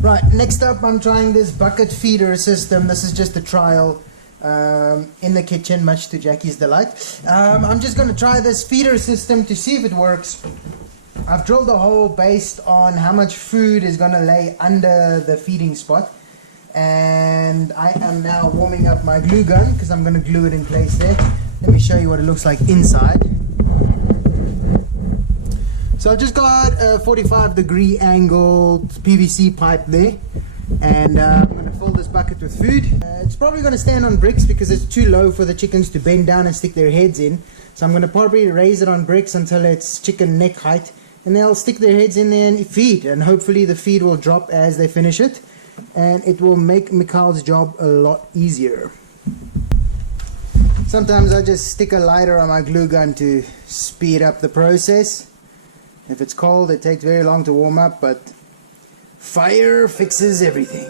Right, next up I'm trying this bucket feeder system. This is just a trial in the kitchen, much to Jackie's delight. I'm just going to try this feeder system to see if it works. I've drilled a hole based on how much food is going to lay under the feeding spot. And I am now warming up my glue gun because I'm going to glue it in place there. Let me show you what it looks like inside. So I've just got a 45-degree angled PVC pipe there, and I'm going to fill this bucket with food. It's probably going to stand on bricks because it's too low for the chickens to bend down and stick their heads in. So I'm going to probably raise it on bricks until it's chicken neck height, and they'll stick their heads in there and feed, and hopefully the feed will drop as they finish it, and it will make Mikhail's job a lot easier. Sometimes I just stick a lighter on my glue gun to speed up the process. If it's cold, it takes very long to warm up, but fire fixes everything.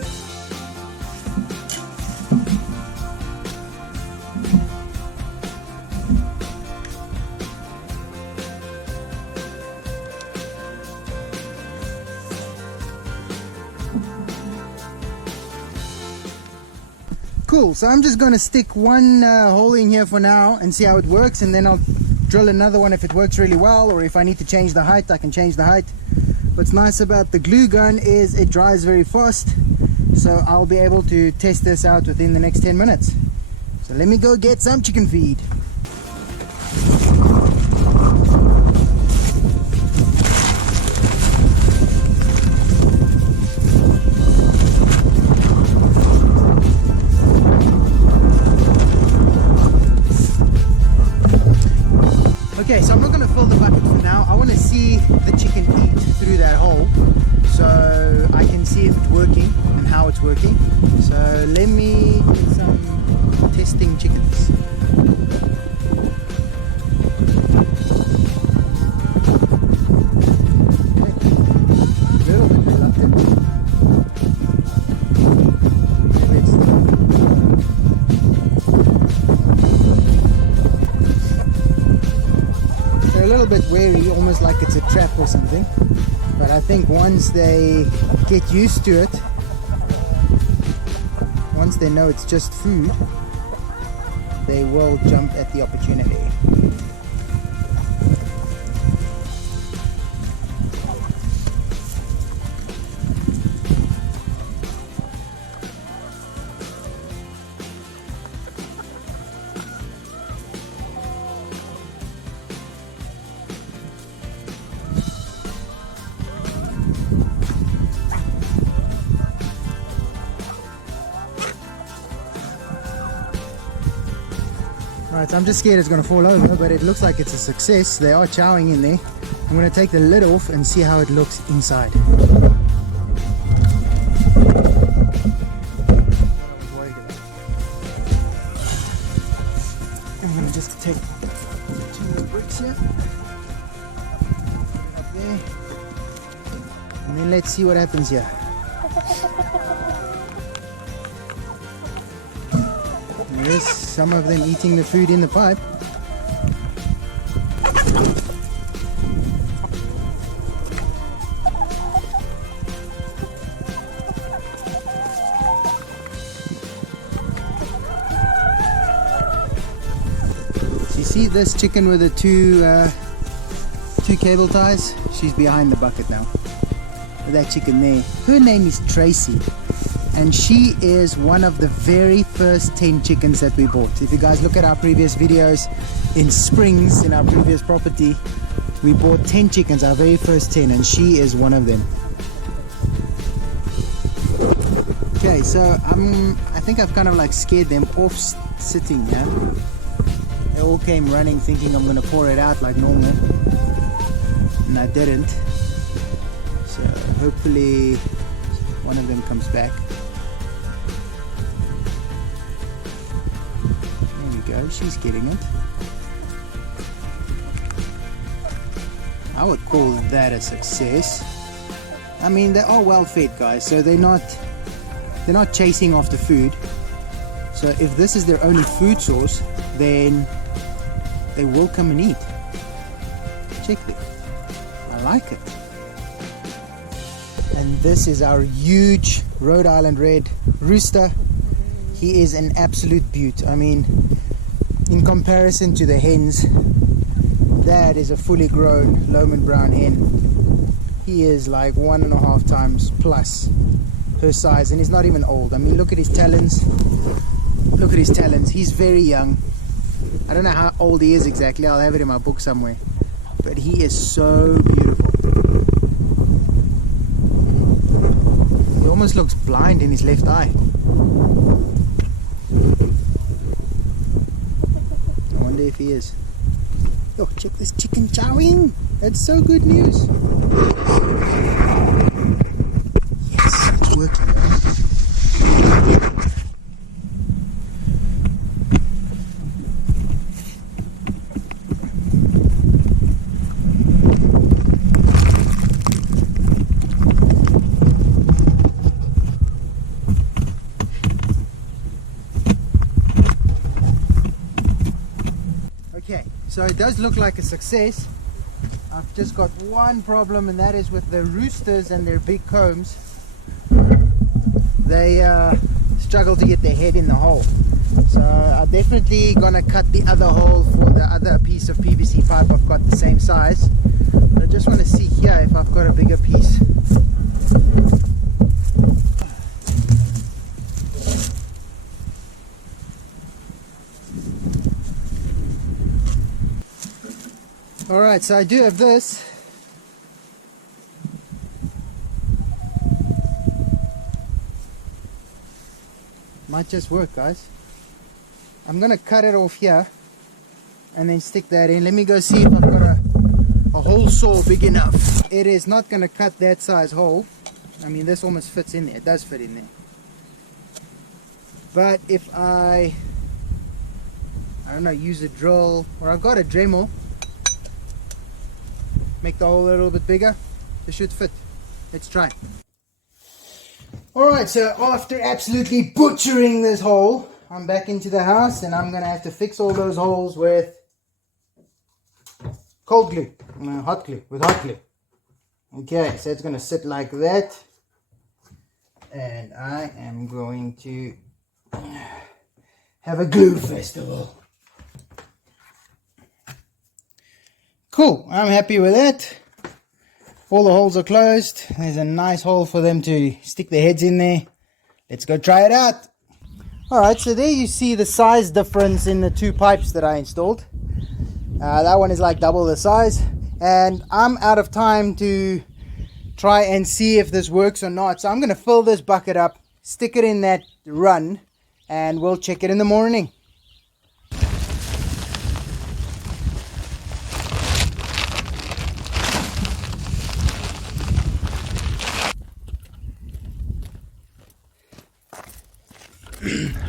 Cool, so I'm just going to stick one hole in here for now and see how it works, and then I'll drill another one if it works really well, or if I need to change the height, I can change the height. What's nice about the glue gun is it dries very fast, so I'll be able to test this out within the next 10 minutes. So let me go get some chicken feed. Okay, so I'm not going to fill the bucket for now. I want to see the chicken eat through that hole so I can see if it's working and how it's working. So let me get some testing chickens. A little bit reluctant. A little bit wary, almost like it's a trap or something, but I think once they get used to it, once they know it's just food, they will jump at the opportunity. Alright, so I'm just scared it's going to fall over, but it looks like it's a success. They are chowing in there. I'm going to take the lid off and see how it looks inside. I'm going to just take 2 more bricks here. Up there. And then let's see what happens here. There's some of them eating the food in the pipe. So you see this chicken with the two cable ties? She's behind the bucket now. That chicken there. Her name is Tracy. And she is one of the very first 10 chickens that we bought. If you guys look at our previous videos in Springs, in our previous property, we bought 10 chickens, our very first 10, and she is one of them. Okay, so I think I've kind of like scared them off sitting here. They all came running thinking I'm going to pour it out like normal, and I didn't. So hopefully one of them comes back. She's getting it. I would call that a success. I mean, they are well fed, guys, so they're not chasing after food. So if this is their only food source, then they will come and eat. Check it. I like it. And And this is our huge Rhode Island Red rooster. He is an absolute beaut. I mean, in comparison to the hens, that is a fully grown Lowman Brown hen. He is like 1.5 times plus her size, and he's not even old. I mean, look at his talons. Look at his talons. He's very young. I don't know how old he is exactly. I'll have it in my book somewhere. But he is so beautiful. He almost looks blind in his left eye. I wonder if he is. Oh, check this chicken chowing. That's so good news. Yes, it's working, guys. Okay, so it does look like a success. I've just got one problem, and that is with the roosters and their big combs. They struggle to get their head in the hole. So I'm definitely gonna cut the other hole for the other piece of PVC pipe I've got the same size. But I just want to see here if I've got a bigger piece. Alright, so I do have this. Might just work, guys. I'm gonna cut it off here and then stick that in. Let me go see if I've got a hole saw big enough. It is not gonna cut that size hole. I mean, this almost fits in there. It does fit in there. But if I don't know, use a drill, or I've got a Dremel, make the hole a little bit bigger, it should fit. Let's try. Alright, so after absolutely butchering this hole, I'm back into the house, and I'm gonna have to fix all those holes with cold glue, hot glue, with hot glue. Okay, so it's gonna sit like that, and I am going to have a glue festival. Cool, I'm happy with that. All the holes are closed. There's a nice hole for them to stick their heads in there. Let's go try it out. Alright, so there you see the size difference in the two pipes that I installed. That one is like double the size. And I'm out of time to try and see if this works or not. So I'm going to fill this bucket up, stick it in that run, and we'll check it in the morning.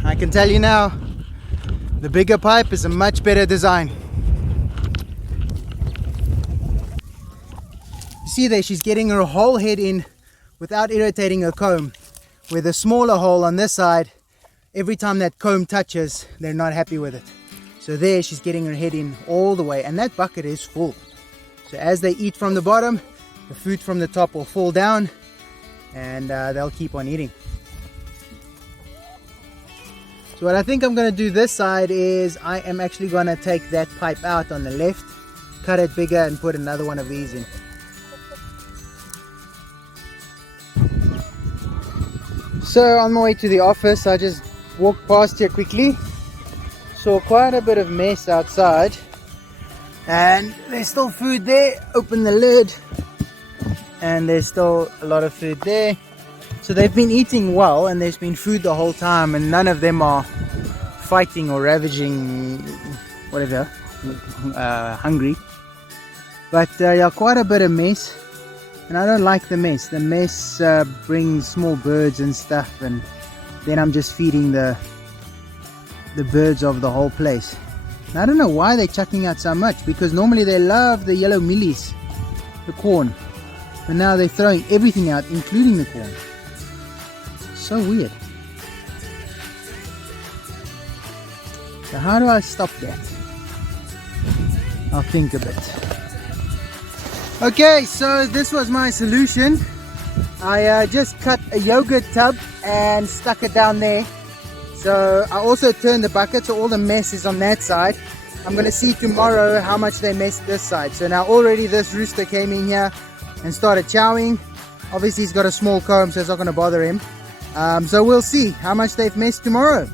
I can tell you now, the bigger pipe is a much better design. You see there, she's getting her whole head in without irritating her comb. With a smaller hole on this side, every time that comb touches, they're not happy with it. So there, she's getting her head in all the way, and that bucket is full. So as they eat from the bottom, the food from the top will fall down, and they'll keep on eating. So what I think I'm going to do this side is I am actually going to take that pipe out on the left, cut it bigger, and put another one of these in. So on my way to the office, I just walked past here quickly, saw quite a bit of mess outside, and there's still food there. Open the lid, and there's still a lot of food there. So they've been eating well, and there's been food the whole time, and none of them are fighting or ravaging, whatever, hungry. But yeah, quite a bit of mess, and I don't like the mess. The mess brings small birds and stuff, and then I'm just feeding the birds of the whole place. And I don't know why they're chucking out so much, because normally they love the yellow millies, the corn, and now they're throwing everything out, including the corn. So weird. So how do I stop that? I'll think a bit. Okay, so this was my solution. I just cut a yogurt tub and stuck it down there. So I also turned the bucket, so all the mess is on that side. I'm going to see tomorrow how much they messed this side. So now already this rooster came in here and started chowing. Obviously he's got a small comb, so it's not going to bother him. So we'll see how much they've messed tomorrow.